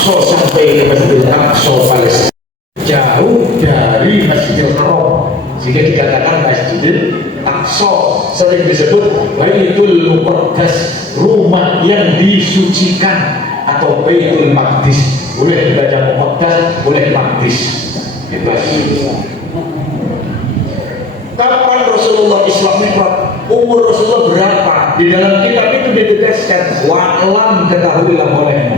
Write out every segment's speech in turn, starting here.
Aqsa sampai ke Masjidil Aqsa Palestina, jauh dari Masjidil Haram, sehingga dikatakan Masjidil Aqsa. Sering disebut Baitul Muqaddas, rumah yang disucikan, atau Baitul Maqdis. Boleh dibaca Muqaddas, boleh Maqdis, bebas. Kapan Rasulullah Islam Mi'raj? Umur Rasulullah berapa? Di dalam kitab itu ditegaskan, wa'lam, ketahuilah olehmu,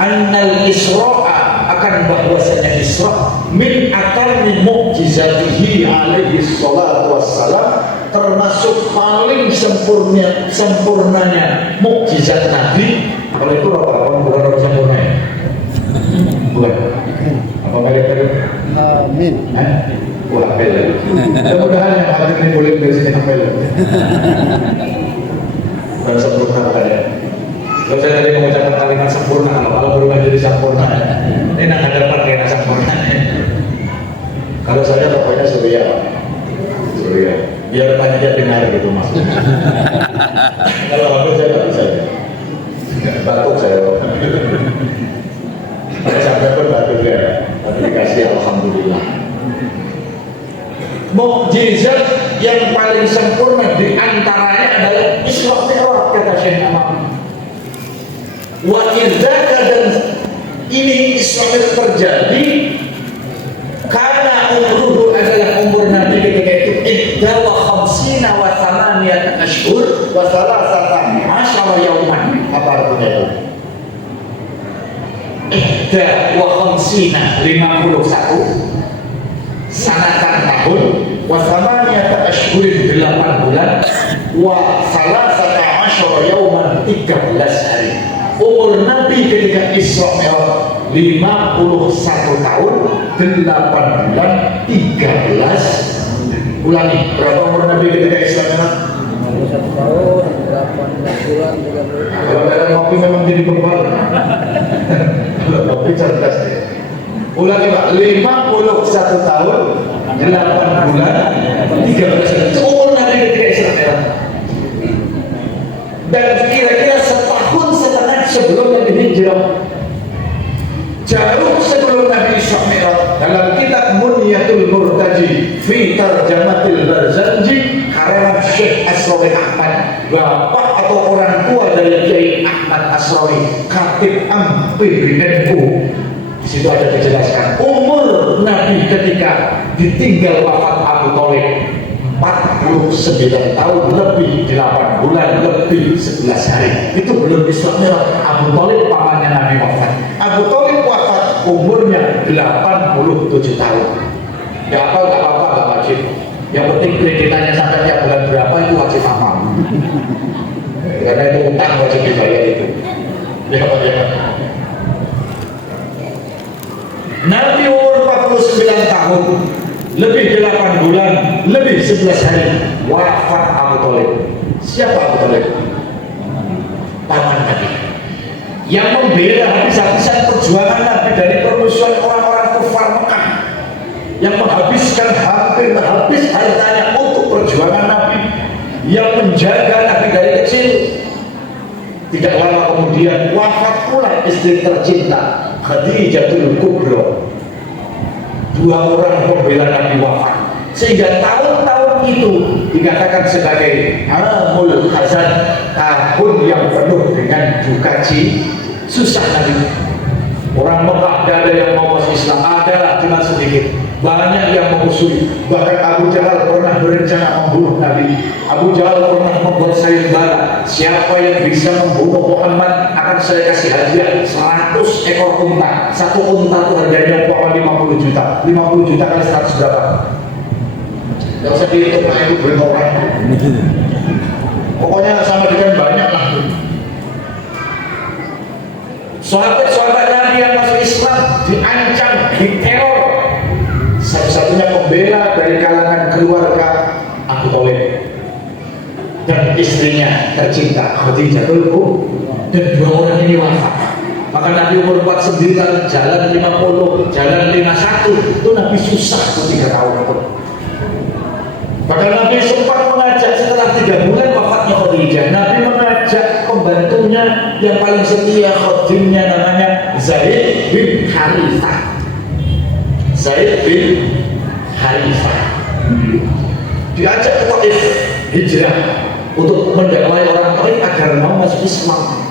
annal Isra'a, akan bahwasanya Isra min atarni mu'jizatihi alaihi salatu wassalam, termasuk paling sempurnanya mukjizat Nabi. Kalau itu apa? Bukan sempurna ya? Bukan? Apa merek-merek? Amin. Wah, apel lagi. Mudah-mudahan yang hadir ini boleh dari sini apel. Bukan sempurna makanya. Kalau saya tadi mengucapkan kalimat sempurna, kalau berubah jadi sempurna, ini nak ada pakai sempurna. Kalau saya pokoknya Surya, Surya. Biar panitia dengar gitu mas. Kalau aku saya tak bisa. Batuk saya. Saya sampai pun batuk ya. Tapi dikasih alhamdulillah. Mukjizat yang paling sempurna di antaranya adalah Isra Mi'raj, kata Syekh Imam. Wa idzaka, dan ini Isra Mi'raj terjadi karena umruhu, adalah umur Nabi ketika itu ihda wa khamsina wa thamaniyat ashhur wa thalathata asyara yauman. Apa artinya itu? Ihda wa khamsina, 51 sanatan tahun, wa thamaniyat ashhurin, 8 bulan, wa thalathata asyara yauman, 13 hari. Umur Nabi ketika Isra Mi'raj 51 tahun, 8 bulan, 13. Ulangi, berapa umur Nabi ketika Isra Mi'raj? 51 tahun, 18 bulan, 30. Kalau dalam kopi memang jadi berbal. Kalau kopi cerdas ya. Ulangi Pak, 51 tahun, 8 bulan, 13 hari. Itu umur Nabi ketika Isra Mi'raj. Dan kira-kira setahun setengah sebelum Nabi hijrah, jauh sebelum Nabi Isra Mi'raj, dalam kitab Munyatul Murtaji fi Tarjamatil Barzanji, karena Syekh Asrawi Ahmad, bapak atau orang tua dari Kiai Ahmad Asrawi, Khatib Am PBNU, di situ ada dijelaskan umur Nabi ketika ditinggal wafat Abu Thalib 49 tahun lebih, 8 bulan lebih, 11 hari. Itu belum Isra Mi'raj. Abu Thalib pamannya Nabi wafat. Abu Thalib wafat umurnya 87 tahun. Gak apa-apa, gak wajib. Yang penting kreditannya sampai tiap bulan berapa itu wajib hafal. Karena itu utang wajib dibayar itu. Ya Pak. Nabi umur 49 tahun, lebih 8 bulan, lebih 11 hari, wafat Abu Thalib. Siapa Abu Thalib? Paman Nabi, yang membela habis-habisan perjuangan Nabi dari permusuhan orang-orang kufar Mekah, yang menghabiskan hampir habis hartanya untuk perjuangan Nabi, yang menjaga Nabi dari kecil. Tidak lama kemudian wafat pula istri tercinta Khadijatul Kubra. 2 orang pembela Nabi wafat, sehingga tahun-tahun itu dikatakan sebagai Amul Hazan, tahun yang penuh dengan duka susah Nabi. Orang Mekah ada yang mau masuk Islam, ada cuma sedikit, banyak yang memusuhi. Bahkan Abu Jahal pernah berencana membunuh Nabi. Abu Jahal pernah membuat sayembara, siapa yang bisa membunuh Muhammad akan saya kasih hadiah 100 ekor unta. Satu unta itu harganya 50 juta. 50 juta kali 100 berapa? Gak usah dihitung, Pak, itu berapa orang. Pokoknya sama dengan banyak lah. Sahabat-sahabat Nabi yang masuk Islam diancam, diteror. Satu-satunya pembela dari kalangan keluarga Abu Thalib dan istrinya tercinta Khadijatul Kubra, dan 2 orang ini wafat. Maka Nabi umur 49, jalan 50, jalan 51, itu Nabi susah itu 3 tahun itu. Maka Nabi sempat mengajak setelah 3 bulan wafatnya Khadijah, Nabi mengajak pembantunya yang paling setia, khadimnya namanya Zaid bin Harithah. Zaid bin Harithah diajak ke Taif hijrah untuk mendakwai orang Taif agar mau masuk Islam.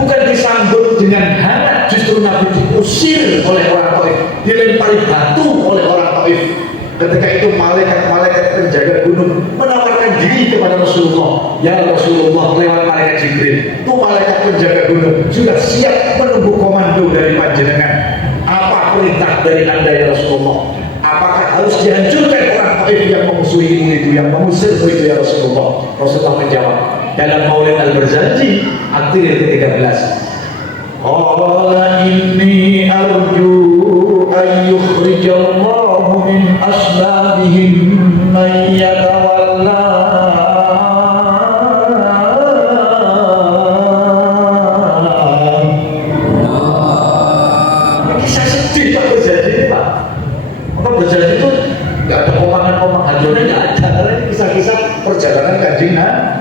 Bukan disambut dengan hangat, justru Nabi diusir oleh orang Taif, dilempari batu oleh orang Taif. Ketika itu malaikat-malaikat penjaga gunung menawarkan diri kepada Rasulullah. Ya Rasulullah, lewat malaikat Jibril, itu malaikat penjaga gunung sudah siap menunggu komando dari panjenengan. Apa perintah dari Anda ya Rasulullah? Apakah harus dihancurkan orang Taif yang memusuhimu itu, yang mengusirmu itu ya Rasulullah? Rasulullah menjawab dalam Maulid Al-Barzanji ayat ke-13. Qala inni arju an yukhrijallahu min aslabihim man yatawalla kisah sedih Pak Barzanji ini Pak. Maka Barzanji itu nggak ada omongan-omongan hancurnya, nggak ada, karena ini kisah-kisah perjalanan Kanjeng Nabi.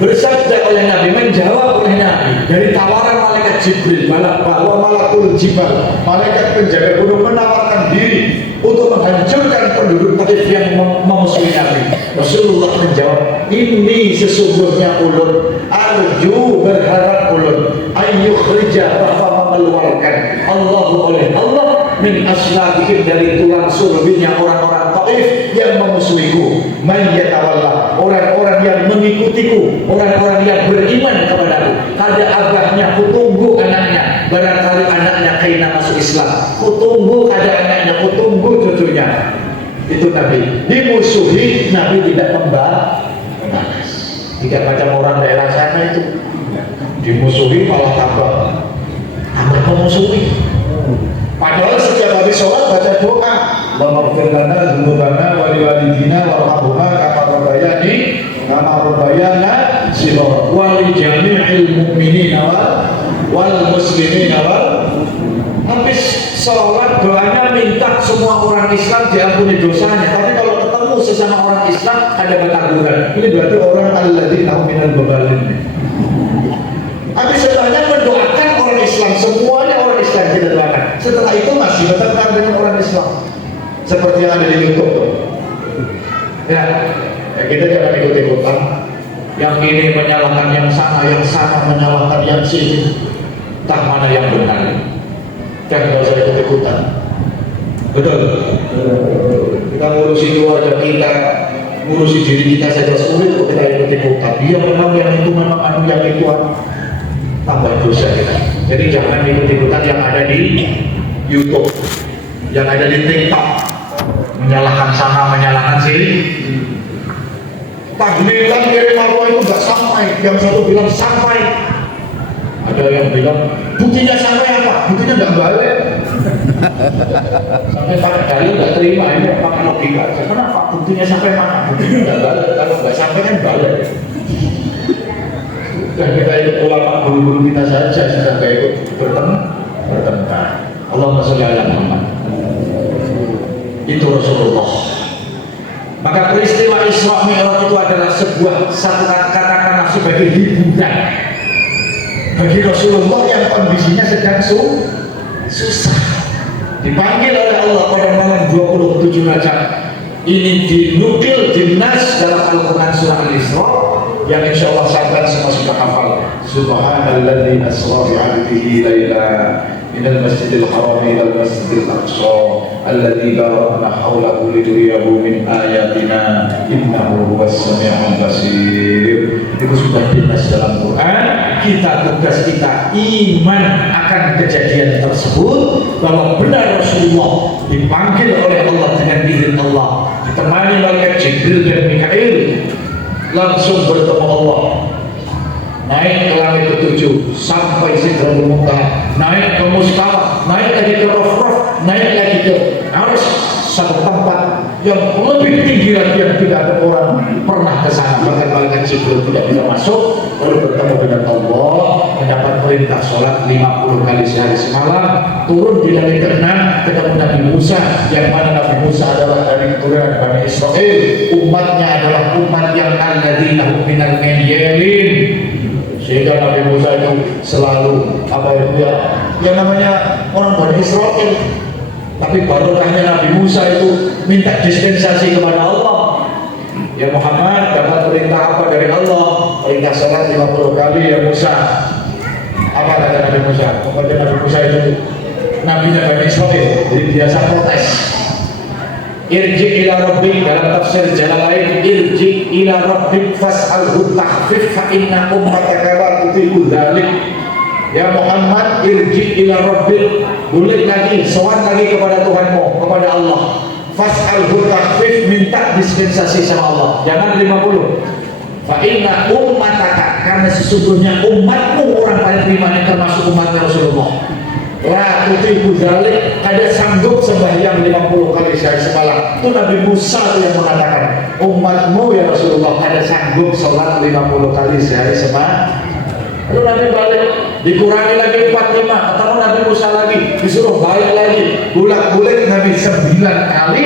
Bersabda oleh Nabi, menjawab oleh Nabi dari tawaran malaikat Jibril, bahwa malakul jibal, malaikat penjaga gunung menawarkan diri untuk menghancurkan penduduk Taif yang memusuhi Nabi. Rasulullah menjawab, ini sesungguhnya ulun arju, berharap ulun ayyukhrija, bahwa mengeluarkan Allah oleh Allah min aslabihim, dari tulang sulbinya orang-orang Taif yang memusuhiku, man yatawalla, orang-orang yang mengikutiku, orang-orang yang beriman kepadaku. Ada abahnya, kutunggu anaknya, barangkali anaknya kaina masuk Islam, kutunggu ada anaknya, kutunggu cucunya. Itu Nabi dimusuhi, Nabi tidak membalas. Tidak macam orang daerah sana itu, dimusuhi malah tambah memusuhi. Padahal setiap habis sholat baca doa, Allahumma ighfir lana dzunubana wa liwalidina warhamhuma kama rabbayana shighara wa li jami'il mu'minina wal muslimina wal. Habis sholat doanya minta semua orang Islam diampuni dosanya, tapi kalau ketemu sesama orang Islam ada ketakutan. Ini berarti orang alladzina hum minal babalin. Habis setelahnya mendoakan orang Islam, semuanya orang Islam kita doakan. Setelah itu masih bertentang dengan orang Islam, seperti yang ada di YouTube tuh. Ya, kita jangan ikut-ikutan. Yang ini menyalahkan yang sana menyalahkan yang sini. Entah mana yang benar. Jangan nggak usah ikut-ikutan. Betul. Kita ngurusi keluarga kita, ngurusi diri kita saja sulit kok kita ikut-ikutan. Dia memang yang itu, memang anu yang itu, tambah dosa kita. Jadi jangan ikut-ikutan yang ada di YouTube, yang ada di TikTok, menyalahkan sana, menyalahkan sini. Tahlilan kirim marwah itu nggak sampai, yang satu bilang sampai, ada yang bilang buktinya sampai apa? Buktinya nggak balik. Sampai pakai dalil nggak terima, ini pakai logika. Kenapa? Buktinya sampai mana? Buktinya nggak balik. Kalau nggak sampai kan balik. Dan kita ikut ulama guru-guru kita saja sudah nggak ikut bertentang. Allahumma sholli ala Muhammad. Itu Rasulullah. Maka peristiwa Isra Mi'raj itu adalah sebuah katakanlah sebagai hiburan bagi Rasulullah yang kondisinya sedang susah. Dipanggil oleh Allah pada malam 27 Rajab. Ini dinukil dinas dalam Al-Quran surah Al-Isra yang insya Allah sahabat semua sudah hafal. Subhanalladzi asra bi'abdihi laila minal masjidil haram ilal masjidil aqsa alladzi barakna hawlahu linuriyahu min ayatina innahu huwas sami'ul basir. Itu sudah dinas dalam Quran. Tugas kita iman akan kejadian tersebut, bahwa benar Rasulullah dipanggil oleh Allah dengan izin Allah, ditemani malaikat Jibril dan Mikail, langsung bertemu Allah, naik ke langit ke-7 sampai Sidratul Muntaha, naik ke Mustawa, naik lagi ke Raf-Raf, naik lagi ke Arsy, satu tempat yang lebih tinggi lagi yang tidak ada orang pernah ke sana. Bahkan malaikat Jibril tidak bisa masuk, lalu bertemu dengan Allah, mendapat perintah sholat 50 kali sehari semalam, turun di langit ke-6 ketemu Nabi Musa, yang mana Nabi Musa adalah dari keturunan Bani Israel, umatnya adalah umat yang alladzina hum minal minyalin, Sehingga Nabi Musa itu selalu yang namanya orang Bani Israel. Tapi barokahnya Nabi Musa itu minta dispensasi kepada Allah. Ya Muhammad, dapat perintah apa dari Allah? Perintah salat 50 kali ya Musa. Apa kata Nabi Musa? Kepada Nabi Musa itu nabinya Bani Israel, jadi biasa protes. Irji ila rabbik, dalam tafsir Jalalain, irji ila rabbik fas'alhu tahfif fa inna ummataka la tutiqu dzalik. Ya Muhammad, irji ila rabbik, balik lagi, sowan lagi kepada Tuhanmu, kepada Allah. Fas'alhu tahfif, minta dispensasi sama Allah. Jangan 50. Fa inna ummataka, karena sesungguhnya umatmu orang paling beriman, termasuk umatnya Rasulullah. La tutiqu dzalik, kada sanggup sembahyang 50 kali sehari semalam. Itu Nabi Musa yang mengatakan, umatmu ya Rasulullah kada sanggup sholat 50 kali sehari semalam. Lalu Nabi balik, dikurangi lagi 45, atau Nabi Musa lagi disuruh balik lagi, bulat-bulat Nabi 9 kali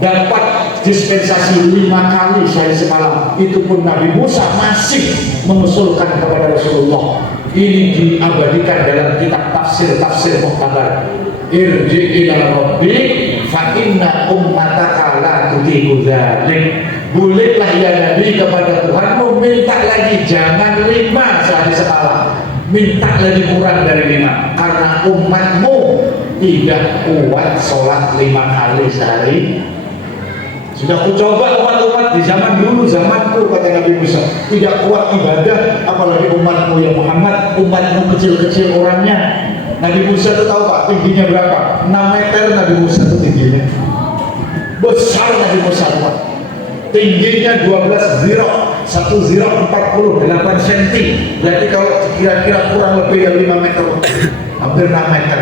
dapat dispensasi 5 kali sehari semalam. Itu pun Nabi Musa masih mengusulkan kepada Rasulullah. Ini diabadikan dalam kitab tafsir Muhtabar. Irji ila rabbik fa inna ummataka la tutiqu dzalik. Bolehlah ya Nabi kepada Tuhanmu, minta lagi, jangan 5 sehari semalam, minta lagi kurang dari 5, karena umatmu tidak kuat sholat 5 kali sehari. Sudah aku coba umat-umat di zaman dulu, zamanku, kata Nabi Musa, tidak kuat ibadah, apalagi umatmu ya Muhammad, umatmu kecil-kecil orangnya. Nabi Musa itu tahu Pak, tingginya berapa? 6 meter Nabi Musa itu tingginya. Besar Nabi Musa Pak. Tingginya 12 ziro, 1 ziro 48 cm. Berarti kalau kira-kira kurang lebih dari 5 meter, hampir 6 meter.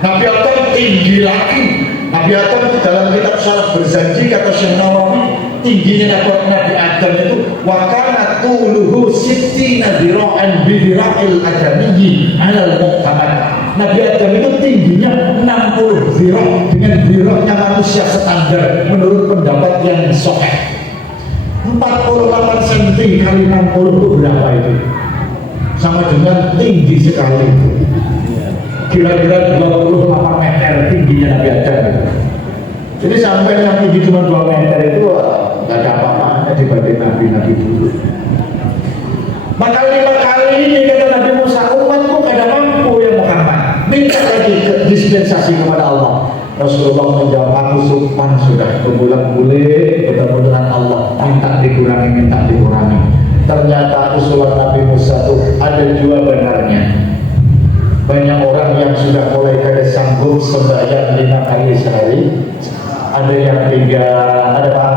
Nabi Adam tinggi lagi. Nabi Adam itu dalam kitab Syarah berjanji, kata Syekh Nawawi, tingginya Nabi Adam itu wakana tuluhu sittina dhira'an bidhira'il adamiyyi 'alal muqtamad. Nabi Adam itu tingginya 60 dhira' dengan dhira'nya manusia standar menurut pendapat yang sahih. 48 cm kali 60 itu berapa itu? Sama dengan tinggi sekali. Kira-kira 28 meter tingginya Nabi Adam itu. Jadi sampai yang tinggi cuma 2 meter itu nggak ada apa-apanya dibanding Nabi-Nabi dulu. Maka 5 kali ini kata Nabi Musa, umatku kada mampu ya Muhammad, minta lagi dispensasi kepada Allah. Rasulullah menjawab, aku sudah berbulan-bulan bertemu dengan Allah, minta dikurangi. Ternyata usulan Nabi Musa itu ada 2 benarnya. Banyak orang yang sudah mulai kada sanggup sembahyang 5 kali sehari. Ada yang 3, ada Pak?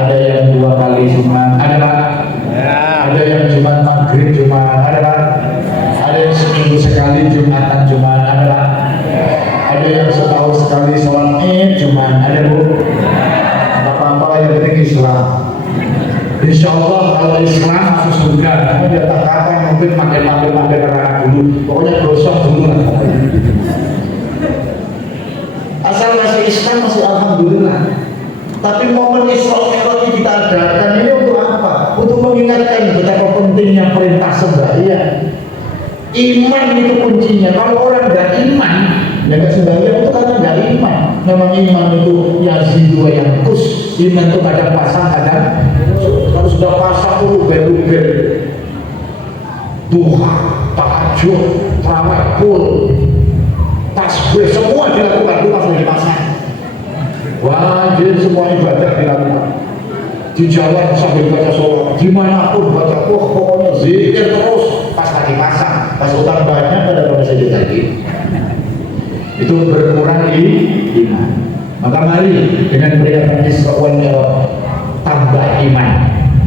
Ada yang 2 kali cuma, ada Pak? Ada yang cuma maghrib cuma, ada Pak? Ada yang seminggu sekali Jumatan cuma, ada Pak? Ada yang setahun sekali sholat Id cuma, ada Bu? Apa-apa yang penting Islam. Insya Allah kalau Islam masuk surga, kamu di atas kapan mungkin makin anak dulu, pokoknya gosok dulu lah. Asal masih Islam masih alhamdulillah. Tapi momen Isra Mi'raj kita adakan ini untuk apa? Untuk mengingatkan betapa pentingnya perintah sembahyang. Iman itu kuncinya. Kalau orang nggak iman, ya nggak sembahyang itu karena nggak iman. Memang iman itu yazidu wa yanqus. Iman itu kadang pasang, kadang kalau sudah pasang itu luber-luber. Duha, tahajud, tarawih, full, tasbih, semua dilakukan itu pas lagi pasang. Wajib semua ibadah dilakukan. Di jalan sambil baca sholat, dimanapun baca, pokoknya zikir terus. Pas lagi pasang, pas utang banyak pada saja tadi. Itu berkurang di iman. Maka mari dengan peringatan Isra wal Mi'raj tambah iman,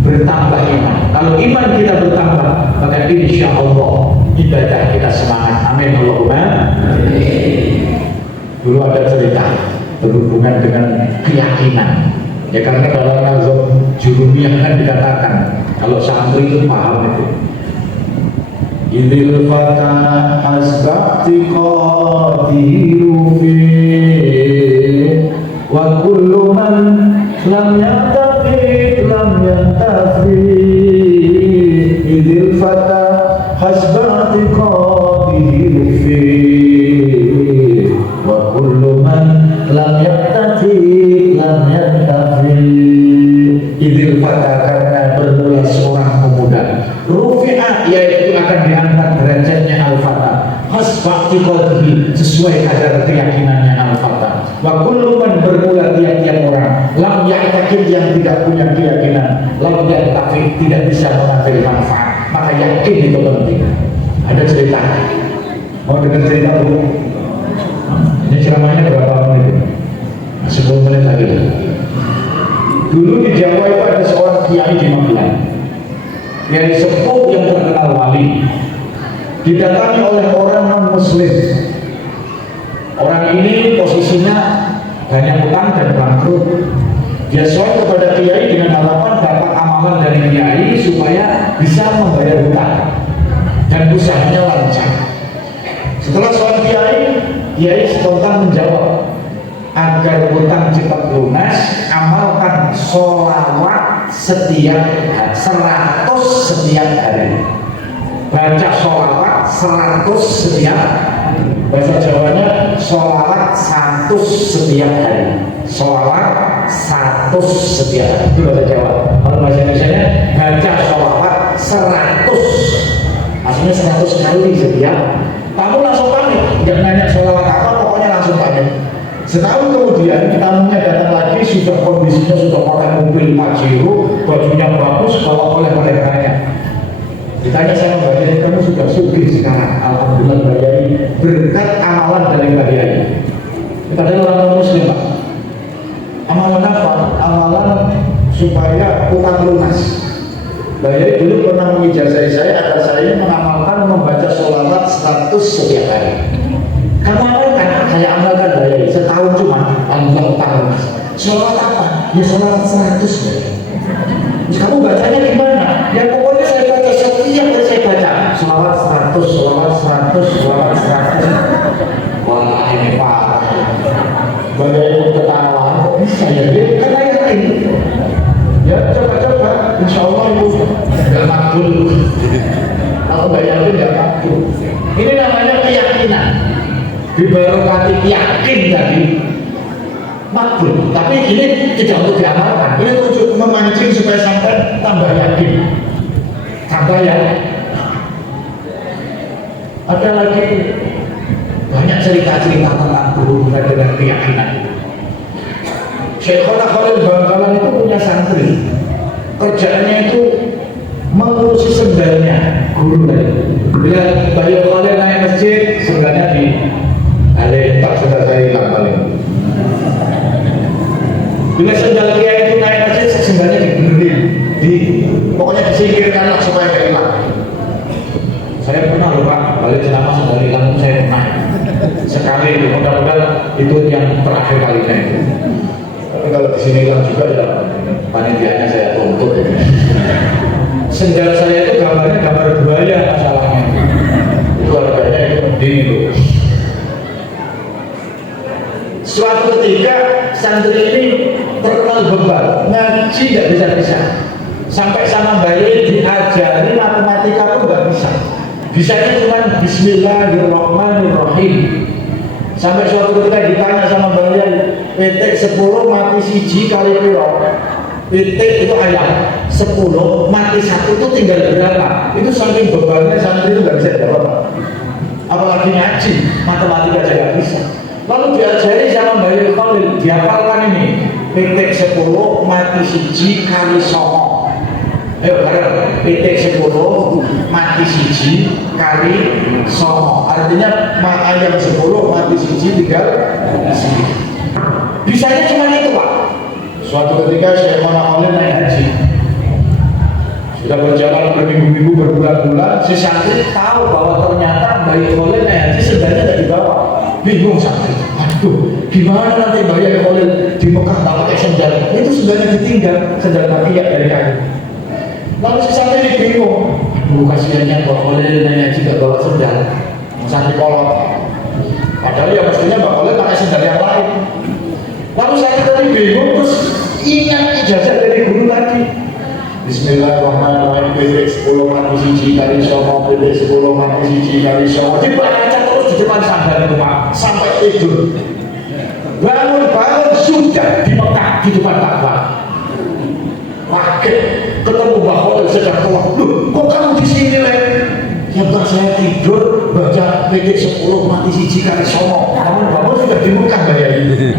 bertambah iman. Kalau iman kita bertambah, maka insya Allah ibadah kita semangat. Amin Allahumma. Dulu ada cerita berhubungan dengan keyakinan. Ya karena dalam nazam jurumiyah kan dikatakan kalau santri itu paham itu. Idil fata asbaqti qadiru fi wa kullu man lam yantafi waktu qadri sesuai kadar keyakinannya al-fatah. Wa kullu man bermula tiap-tiap orang lam ya'taqid yang tidak punya keyakinan, lam ya'taqid tidak bisa mengambil manfaat. Maka yakin itu penting. Ada cerita. Mau dengar cerita dulu? Ini ceramahnya berapa menit? 10 menit lagi. Dulu di Jawa itu ada seorang kiai di Magelang, kiai sepuh yang terkenal wali, didatangi oleh orang non-muslim. Orang ini posisinya banyak utang dan bangkrut. Dia soal kepada kiai dengan harapan dapat amalan dari kiai supaya bisa membayar hutang dan usahanya lancar. Setelah soal kiai spontan menjawab, agar hutang cepat lunas, amalkan sholawat setiap 100 setiap hari. Baca sholawat 100 setiap, bahasa Jawanya sholawat 100 setiap hari. Sholawat 100 setiap hari, itu bahasa Jawa. Kalau bahasa Indonesia baca sholawat 100, maksudnya 100 kali setiap. Kamu langsung panik, jangan nanya sholawat apa, pokoknya langsung panik. Setahun kemudian tamunya datang lagi, sudah kondisinya sudah pakai mobil Pajero, bajunya bagus, bawa oleh-oleh banyak. Ditanya sama Mbak Yai, kamu sudah sugih sekarang? Alhamdulillah Mbak Yai, berkat amalan dari Mbak Yai. Kita ada orang muslim Pak. Amalan apa? Amalan supaya utang lunas. Mbak Yai dulu pernah mengijazah saya agar saya mengamalkan membaca sholawat 100 setiap hari. Kamu amalkan, saya amalkan Mbak Yai. Setahun cuma Allah utang lunas. Sholawat apa? Ya sholawat 100 ya. Terus kamu bacanya gimana? Ya pokoknya saya baca setiap kali saya baca sholawat 100, sholawat 100, sholawat 100. Wah ini parah. Mbak Yai pun ketawa, kok bisa ya? Dia karena yakin. Ya coba-coba, insya Allah itu nggak makbul. Kalau nggak yakin nggak makbul. Ini namanya keyakinan. Dibarokati yakin tadi makbul. Tapi ini tidak untuk diamalkan. Ini untuk memancing supaya sampai tambah yakin. Tambah yakin. Ada lagi banyak cerita-cerita tentang berhubungan dengan keyakinan. Syekhona Khalil Bangkalan itu punya santri, kerjaannya itu mengurusi sendalnya guru tadi. Bila Bayu Khalil naik masjid, sendalnya di tak sudah saya hilang paling. Bila sendal kiai itu naik masjid, sendalnya dibenerin, pokoknya disingkirkan lah supaya tidak hilang. Saya pernah lupa balik ceramah sendal hilang, saya pernah sekali. Mudah-mudahan itu yang terakhir kalinya itu. Tapi kalau di sini hilang juga ya panitianya saya tuntut ya. Sendal saya itu gambarnya gambar buaya masalahnya. Itu harganya itu mending itu. Suatu ketika santri ini terkenal bebal, ngaji nggak bisa-bisa. Sampai sama Mbak Yai diajari matematika pun nggak bisa. Bisanya cuma Bismillahirrahmanirrahim. Sampai suatu ketika ditanya sama Mbak Yai, petik 10 mati siji kali piro? Petik itu ayam, 10 mati 1 itu tinggal berapa? Itu saking bebannya santri itu nggak bisa jawab. Apalagi ngaji, matematika aja nggak bisa. Lalu diajari sama Mbak Yai Khalil, dihafalkan ini, petik 10 mati siji kali songo. Ayo bareng, petik 10 mati siji kali songo. Artinya ayam 10 mati siji tinggal siji. Bisanya cuma itu Pak. Suatu ketika Syekh Khalil naik haji, sudah berjalan berminggu-minggu, berbulan-bulan, si santri tahu bahwa ternyata Mbak Yai Khalil naik haji sebenarnya tidak dibawa. Bingung santri, aduh gimana nanti Mbak Yai Khalil di Mekah tak pakai sendal, itu sebenarnya ditinggal sendal kaki ya dari kaki. Lalu si santri ini bingung, aduh kasihannya Mbak Khalil naik haji gak bawa sendal, santri kolot. Padahal ya mestinya Mbak Khalil pakai sendal yang lain. Lalu santri tadi bingung, terus ingat ijazah dari guru tadi. Bismillahirrahmanirrahim, petik 10 mati siji kali songo, petik 10 mati siji kali songo. Dibaca terus di depan sandal itu Pak, sampai tidur. Bangun-bangun sudah di Mekah di depan Ka'bah. Kaget ketemu Mbah Khalil sedang tua. Loh, kok kamu di sini, Le? Ya Mbak, saya tidur baca PT 10 mati siji kali sono. Kamu sudah di Mekah bayar itu.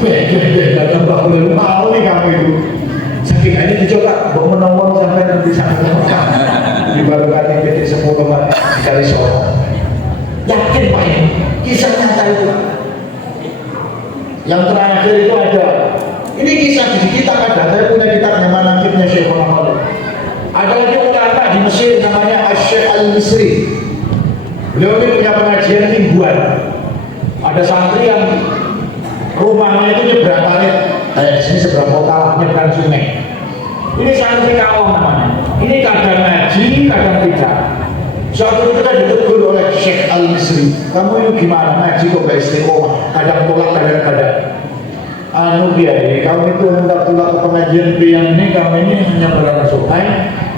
Dan bahwa mau nih kamu itu. Saking ini dicoba, mau menongol sampai nanti sampai Mekah. Dibarukan PT 10 mati kali sono. Yakin Pak ini, kisah nyata itu. Yang terakhir itu ada. Ini kisah di kitab ada. Saya punya kitabnya Manaqibnya Syekh Muhammad. Ada lagi ulama di Mesir namanya Asy-Syaikh Al-Misri. Beliau ini punya pengajian mingguan. Ada santri yang rumahnya itu nyebrang parit. Di sini seberang kota, nyebrang sungai. Ini santri kawam namanya. Ini kadang ngaji, kadang tidak. Suatu ketika ditegur oleh Syekh Al-Misri, kamu ini gimana ngaji kok gak istiqomah? Kadang tolak, kadang-kadang. Anu dia, kamu itu hendak pulang ke pengajian yang ini, kamu ini hanya berada sungai.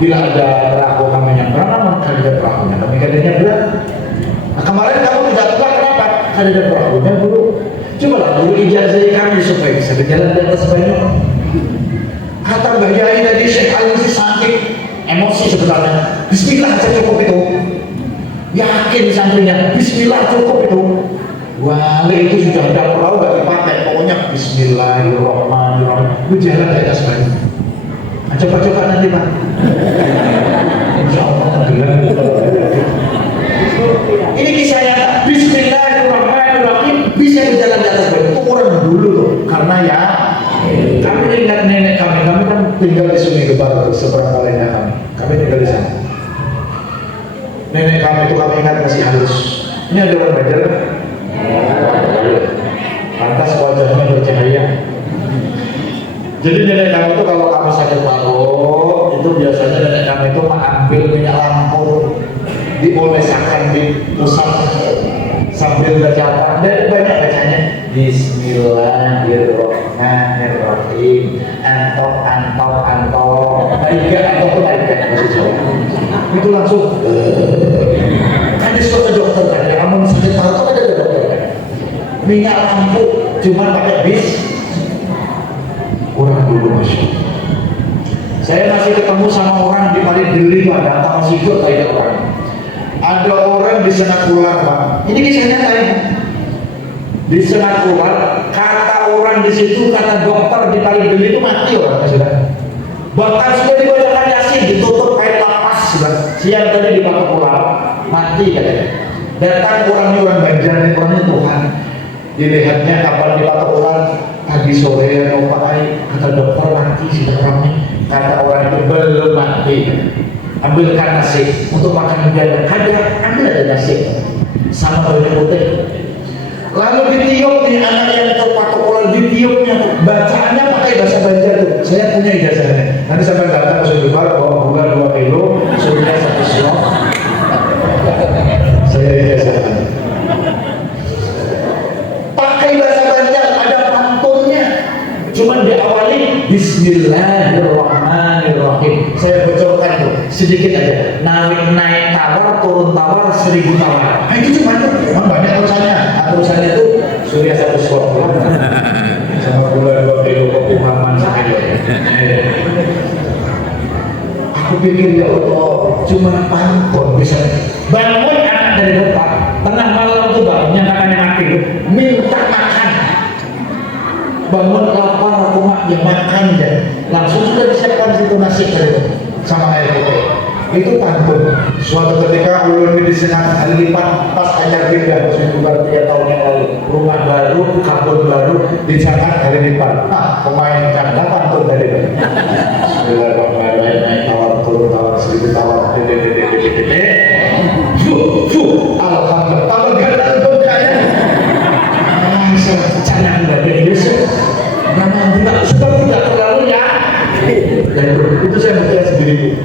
Bila ada perahu kami nyebrang, maka ada perahunya. Kami kadangnya berat. Nah, kemarin kamu tidak pulang, kenapa? Karena ada perahunya dulu. Cobalah dulu ijazah kami supaya bisa berjalan di atas banyak. Kata Mbah Yai tadi Syekh Al-Misri saking emosi sebenarnya. Bismillah aja cukup itu. Yakin santrinya, Bismillah cukup itu. Wali itu sudah ada perahu gak dipakai, pokoknya Bismillahirrahmanirrahim. Lu jalan di atas banyak. Coba-coba nanti Pak. Insya Allah bilang. Ini kisah nyata. Bismillahirrahmanirrahim. Bisa berjalan di atas banyak. Itu orang dulu tuh. Karena ya, kami ingat nenek kami kan tinggal di Sungai Gebar seberang lainnya kami. Kami tinggal di sana. Nenek kami itu kami ingat masih halus. Ini ada orang belajar kan? Lantas wajahnya bercahaya. Jadi nenek kami itu kalau kami sakit paru itu biasanya nenek kami itu mengambil minyak lampur diolesakan di pusat sambil baca apa? Dan banyak bacanya Bismillahirrahmanirrahim. Antok. Baik antok itu baik bahasa Jawa. Itu langsung. Kan disuruh ke dokter kan? Ya kamu sakit paru kan ada dokter kan? Minyak lampu cuma pakai bis. Orang dulu masuk. Saya masih ketemu sama orang di Paling Deli Pak, datang masih ikut kayak orang. Ada orang di Senakular Pak. Ini kisahnya tadi. Di Senakular, kata orang di situ, kata dokter di Paling Deli itu mati orang sudah. Bahkan sudah dibacakan Yasin, ditutup kain lapas sudah. Siang tadi di Senakular, mati katanya. Datang orang Banjar, orangnya Tuhan. Dilihatnya kapal di Senakular. Pagi sore ngopai kata dokter mati sudah orangnya. Kata orang itu belum mati. Ambilkan nasi untuk makan dia. Ambil ada nasi sama bawang putih. Lalu ditiup nih anak yang terpatok ditiupnya. Bacaannya pakai bahasa Banjar tuh. Saya punya ijazahnya. Nanti sampai datang ke Sudirman bawa gula 2 kilo, suruhnya 1 slot. Saya ijazahnya. Pakai bahasa Banjar. Cuman diawali Bismillahirrahmanirrahim. Saya bocorkan tuh sedikit aja. Naik tawar, turun tawar, 1000 tawar. Nah, itu cuma itu. Memang banyak tulisannya. Tulisannya itu surya 1 slot sama gula 2 kilo kopi Muhammad 1 kilo. Aku pikir ya Allah, cuma pantun bisa bangun anak dari depan. Tengah malam tuh bangunnya makannya mati. Minta makan. Bangun lapar aku ya makan ya. Langsung sudah disiapkan situ nasi tadi sama air putih. Itu pantun. Suatu ketika ulun di Senat Halipan pas Anyar pindah sekitar 3 tahun yang lalu. Rumah baru, kampung baru di Jakarta Halipan. Nah, pemain canda pantun tadi. Bismillahirrahmanirrahim. Naik tawar turun tawar 1000 tawar. Alhamdulillah. Apa gak kaya? Canang dari Yesus. Nama tidak terlalu ya. Dan itu saya percaya sendiri.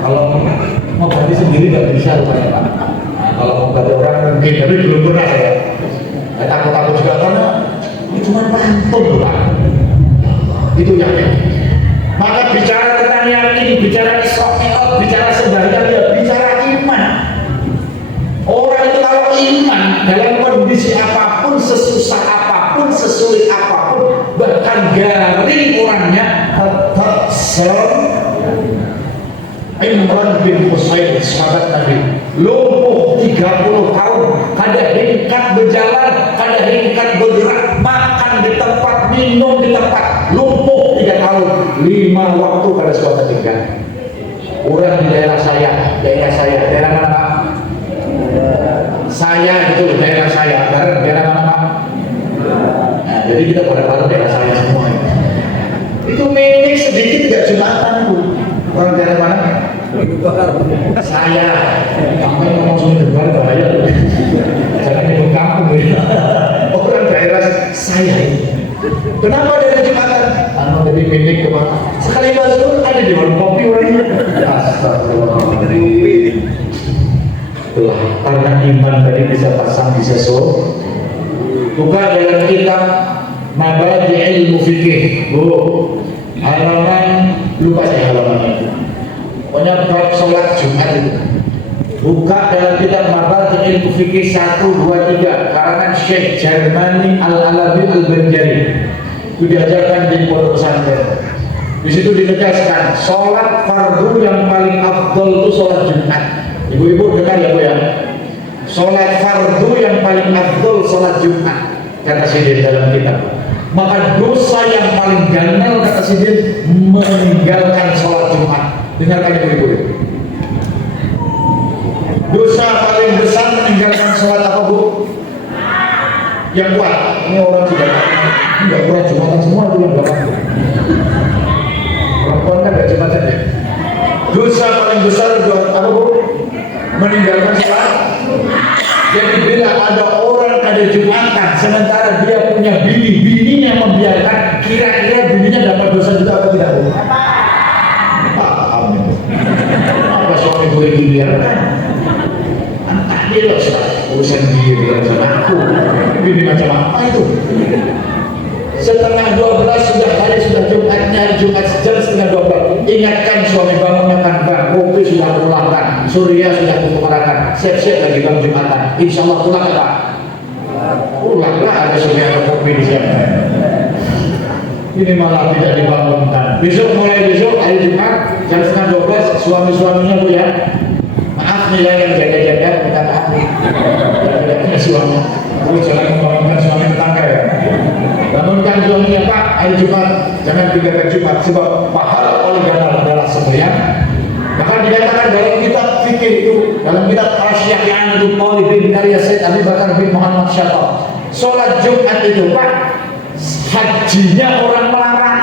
Kalau mau ganti sendiri nggak bisa rupanya Pak. Nah, kalau mau ganti orang mungkin, tapi belum pernah saya. Takut juga karena ini cuma pantun Pak. Itu yakin. Maka bicara tentang yakin, bicara Isra Mi'raj, bicara sembahyang, ya bicara iman. Orang itu kalau iman dalam kondisi apapun, sesusah apapun, sesulit apapun, bahkan garing orangnya tetap Imran bin Husain, sahabat Nabi, lumpuh 30 tahun, kada hingkat berjalan, kada hingkat bergerak, makan di tempat, minum di tempat, lumpuh 3 tahun, 5 waktu kada suatu tinggal. Orang di daerah saya, daerah mana Pak? Saya gitu, daerah saya, daerah mana Pak? Nah, jadi kita pada tahu daerah saya semua. Itu minik sedikit tidak Jumatan Bu. Orang daerah mana? Saya. Kamu yang ngomong Sumber bahaya. Jangan di kampung ya. Orang daerah saya. Kenapa daerah Jumatan? Anu dari minik ke mana? Sekali masuk ada di warung kopi orangnya. Astagfirullahaladzim. Itulah karena iman tadi bisa pasang bisa so. Buka dalam kitab Mabadi Ilmu Fikih. Bu, halaman lupa saya halamannya itu. Pokoknya bab sholat Jumat itu. Buka dalam kitab Mabadi Ilmu Fikih 1, 2, 3 karangan Syekh Jarmani Al-Alawi Al-Banjari. Itu diajarkan di pondok pesantren. Di situ ditegaskan sholat fardu yang paling afdol itu sholat Jumat. Ibu-ibu dengar ya Bu ya. Sholat fardu yang paling afdol sholat Jumat, kata Sidin dalam kitab. Maka dosa yang paling ganal, kata Sidin, meninggalkan sholat Jumat. Dengarkan ibu-ibu. Dosa paling besar meninggalkan sholat apa Bu? Yang kuat. Ini orang sudah nggak kurang Jumatan semua itu yang belakang. Perempuan kan nggak Jumatan ya. Dosa paling besar itu apa Bu? Meninggalkan sholat. Jadi bila ada orang ada Jumatan sementara dia punya bininya membiarkan, kira-kira bininya dapat dosa juga atau tidak? Paham. Apa suami gue dibiarkan? Entah dia loh, urusan dia bilang sama aku. Bini macam apa itu? Setengah 12 sudah hari sudah Jumatnya, hari Jumat jam setengah 12. Ingatkan suami bangun makan bang, kopi sudah pulangkan, surya sudah kukarakan, siap-siap lagi bang Jumatan. Insya Allah pulang Pak. Pulanglah ada surya kopi di siapa. Ini malah tidak dibangunkan. Mulai besok hari Jumat jam setengah 12 suami-suaminya Bu ya. Maaf nih yang jaga-jaga, minta maaf nih. Jaga-jaga suami. Bu jangan membangunkan suami tetangga ya. Bangunkan suaminya Pak hari Jumat, jangan tinggalkan Jumat sebab pahala oleh ganal adalah sembahyang. Maka dikatakan dalam kitab fikih itu, dalam kitab Asy-Syafi'an itu Talibin karya Said Abi Bakar bin Muhammad Syafaq. Sholat Jumat itu Pak, hajinya orang melarang.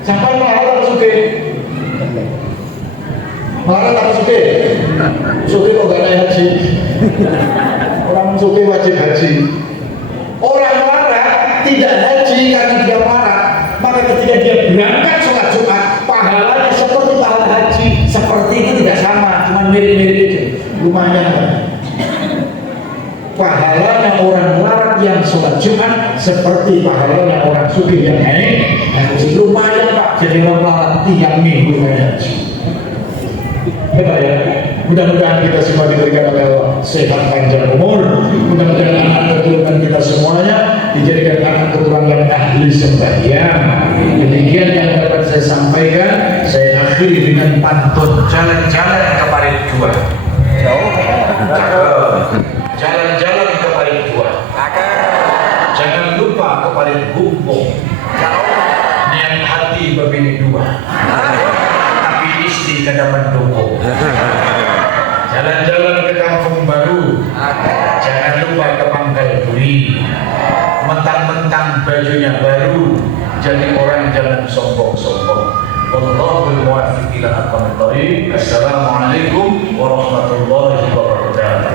Sampai melarang apa suke? Melarang apa suke? Suke kok gak naik haji? Orang suke wajib haji. Orang melarang tidak haji karena dia marah, maka ketika dia berangkat sholat Jumat, pahalanya seperti pahala haji. Seperti itu tidak sama, cuma mirip-mirip itu. Lumayan kan? Pahalanya orang melarang yang sholat Jumat seperti pahalanya orang suki yang naik haji. Lumayan Pak, jadi orang melarang tiap minggu naik haji. Betul ya? Mudah-mudahan kita semua diberikan oleh Allah sehat panjang umur. Mudah-mudahan anak keturunan kita semuanya dijadikan anak keturunan yang ahli sembahyang. Demikian yang dapat saya sampaikan. Saya akhiri dengan pantun jalan-jalan ke Parit 2. Jalan-jalan ke Parit 2. Jangan lupa ke Parit Gumpung. Niat hati berbini 2. Tapi istri kada mendukung. Jalan-jalan ke Kampung Baru. Jangan lupa ke Pangkal Buri. Mentang-mentang bajunya baru, jadi orang jangan sombong-sombong. Wallahul muwaffiq ila aqwamit thoriq. Assalamualaikum warahmatullahi wabarakatuh.